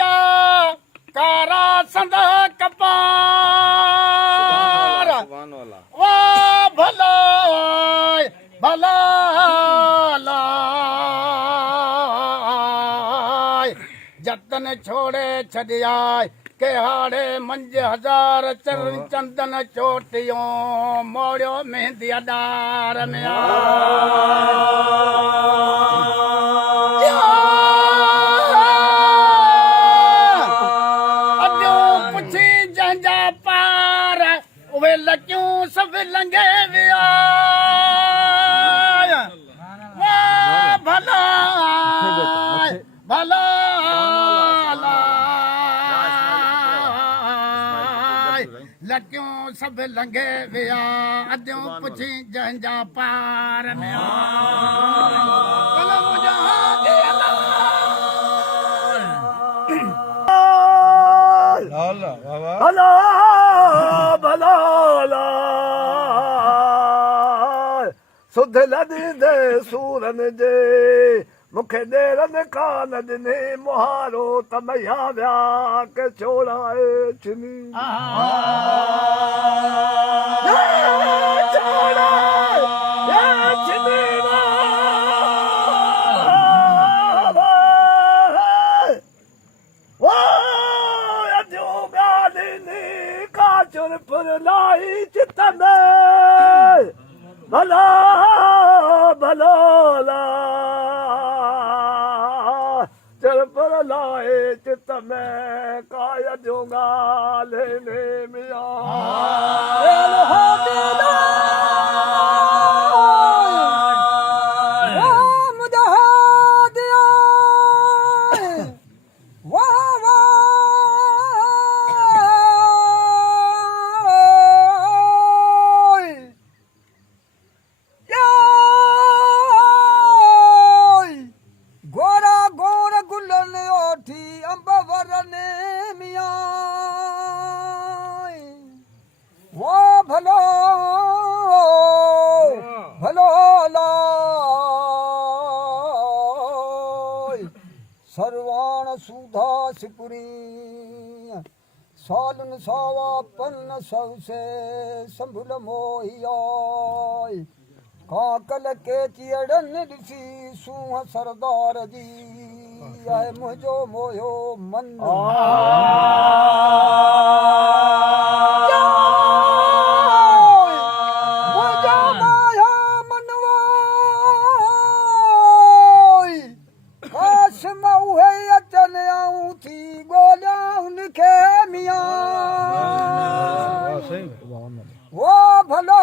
जा कारा संद कपार वाह भला भला जतन छोड़े छड़ियाय के हाड़े मंज हजार चरण चंदन चोटियों मोड़ियो मेहंदी अडार में अजो पुछी जंजा पार उहे लक्यूं सब लंघे विया वाह भला भला लक्यूं सब लंघे विया अजो पुछी जंजा पार में भला भला सुध लदे सूरन जे मूंखे देरन कान ॾिने मुहारो त मैया विया के छोड़ाए छिनी लाई चित में भला भला चल पर लाए चित में काय दूंगा लेने मिया सर्वाण सुधा सिपुरी सालन सावा पन्न सबसे संभुल मोहियाय काकल के चियड़न ऋषि सूह सरदार जी आए मुझो मोयो मन वो भलो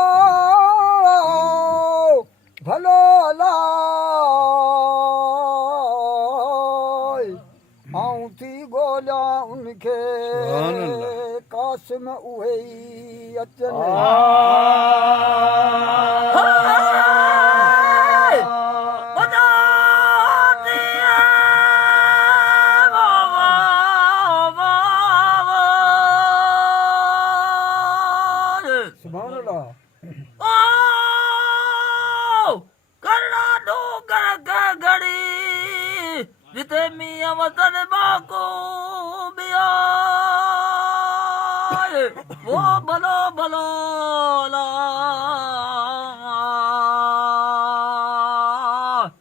भलो आऊं थी गोलिया उनखे कासिम उहे ई अचनि जिते मियां वतन बाको बिया वो भलो भलो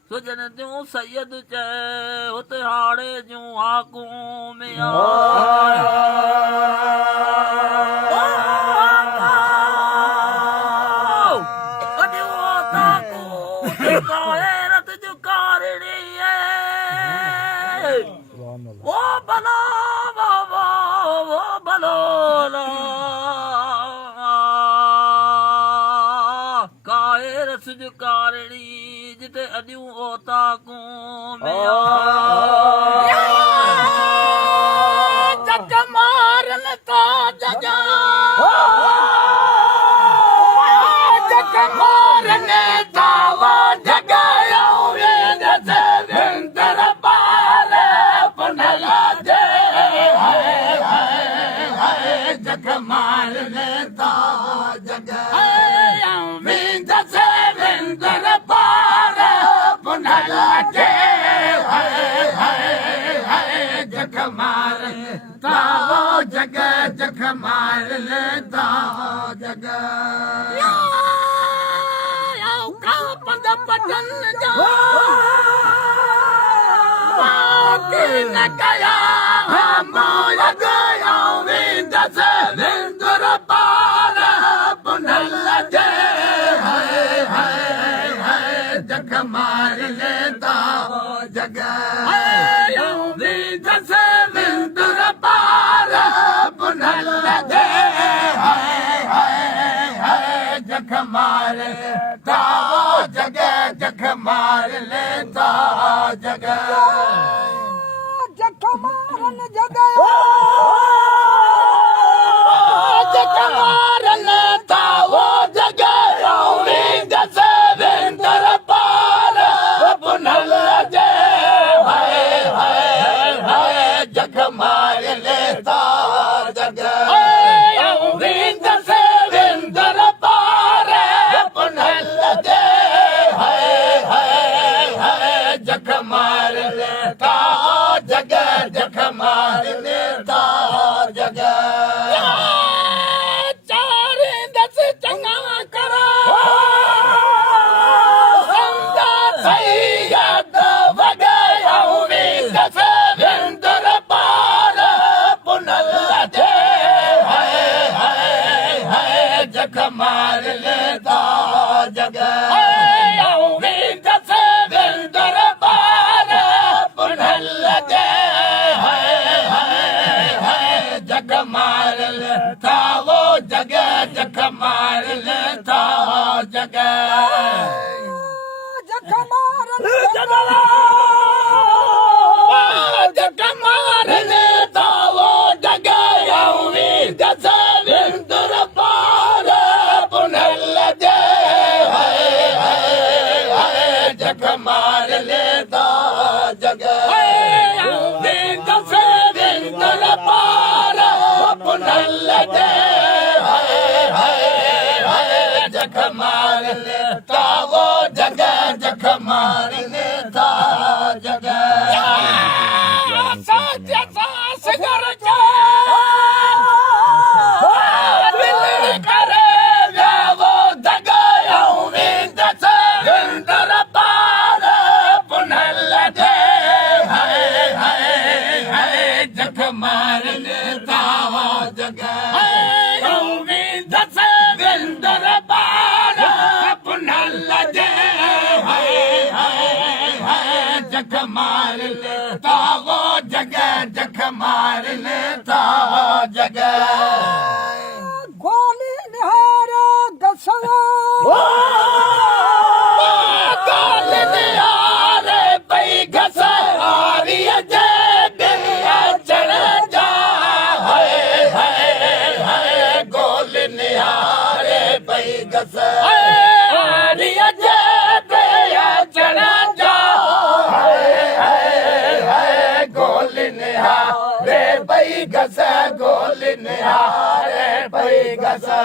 सुजन जूं सैयद चए उते हाड़े जूं हाकूं मिया वो भलो वो भलो काए रस जो कारणी जिते अॾियूं ओता जग मारन था जग जग मारन था जग जग मारने ता जग विंद से विंदर पार पुनः लगे जख मार तावो जगह जख मार ले तावो जगह का पंद पटन जा न कया मोर गया विंद से विंदुर पार पुनल जे जख मार लेता जगह विंद से विंदुर पार पुनल जे जख मार लेता जगह जख मार लेता जगह जख मारन जगह जख मारन तावो जगह विंद से विंदुर पार पुनल जे जख मार लेता जगह विंद से विंदुर पार पुनल जे जख मार लेता जगह जख मार लेता जगह चारे दस चंगा करो संदा सैयद वगया विंद से विंदुर पार पुनल जे जख मार लेता जगह विंद से विंदुर पार पुनल जे जग मार लेता वो जगह जग मार लेता जगह जख मारन जग मार लेता वो जगह विंद से विंदुर पार पुनल जे जग मार लेता जगह विंद से विंदुर पार पुनल जे जख मार लेता वो जगह जख मार लेता जगह सत्य सास कर दिल करे वो जगह विंद से विंदुर पार पुनल जे जख मार लेता जगह विंद से विंदुर पार पुनल जे जख मार लेता वो जगह जख मार लेता जगह गोली निहार गसवा काल निहारे पई घसारी जे दिल चढ़ जा गोल निहारे पई घसारी जे दिल चढ़ जा गोल निहारे पई घसा गोल निहारे पई घसा